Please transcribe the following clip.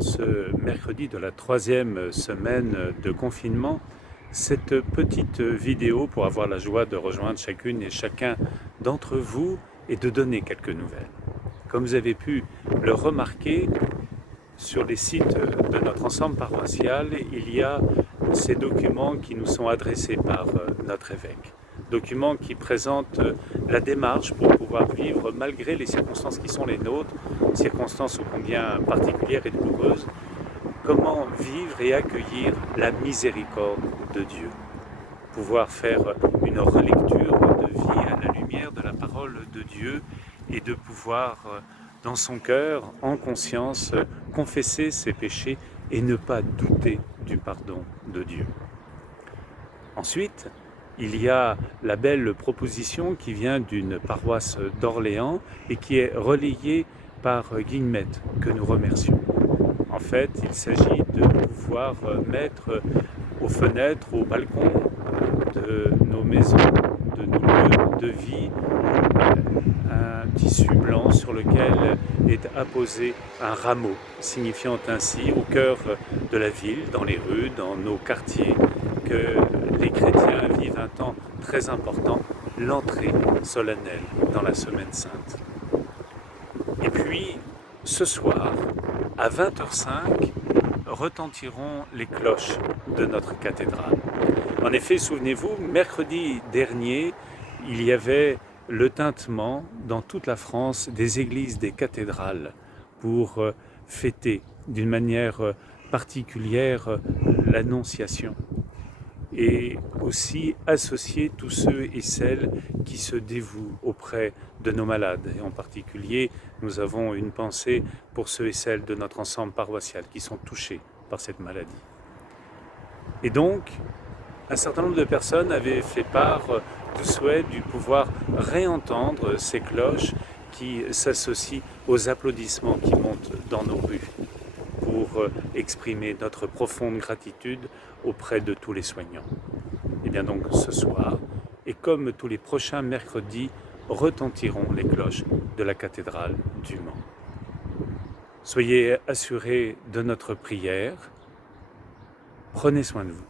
en ce mercredi de la 3e semaine de confinement, cette petite vidéo pour avoir la joie de rejoindre chacune et chacun d'entre vous et de donner quelques nouvelles. Comme vous avez pu le remarquer, sur les sites de notre ensemble paroissial, il y a ces documents qui nous sont adressés par notre évêque. Documents qui présentent la démarche pour pouvoir vivre malgré les circonstances qui sont les nôtres, circonstances ô combien particulières et douloureuses, comment vivre et accueillir la miséricorde de Dieu. Pouvoir faire une relecture de vie à la lumière de la parole de Dieu et de pouvoir, dans son cœur, en conscience, confesser ses péchés et ne pas douter du pardon de Dieu. Ensuite, il y a la belle proposition qui vient d'une paroisse d'Orléans et qui est relayée par Guillemette, que nous remercions. En fait, il s'agit de pouvoir mettre aux fenêtres, aux balcons de nos maisons, de nos lieux de vie, un tissu blanc sur lequel est apposé un rameau, signifiant ainsi au cœur de la ville, dans les rues, dans nos quartiers, que les chrétiens vivent un temps très important, l'entrée solennelle dans la Semaine Sainte. Et puis, ce soir, à 20h05, retentiront les cloches de notre cathédrale. En effet, souvenez-vous, mercredi dernier, il y avait le tintement dans toute la France des églises, des cathédrales, pour fêter d'une manière particulière l'Annonciation et aussi associer tous ceux et celles qui se dévouent auprès de nos malades. Et en particulier, nous avons une pensée pour ceux et celles de notre ensemble paroissial qui sont touchés par cette maladie. Et donc, un certain nombre de personnes avaient fait part du souhait de pouvoir réentendre ces cloches qui s'associent aux applaudissements qui montent dans nos rues pour exprimer notre profonde gratitude auprès de tous les soignants. Et bien donc ce soir, et comme tous les prochains mercredis, retentiront les cloches de la cathédrale du Mans. Soyez assurés de notre prière. Prenez soin de vous.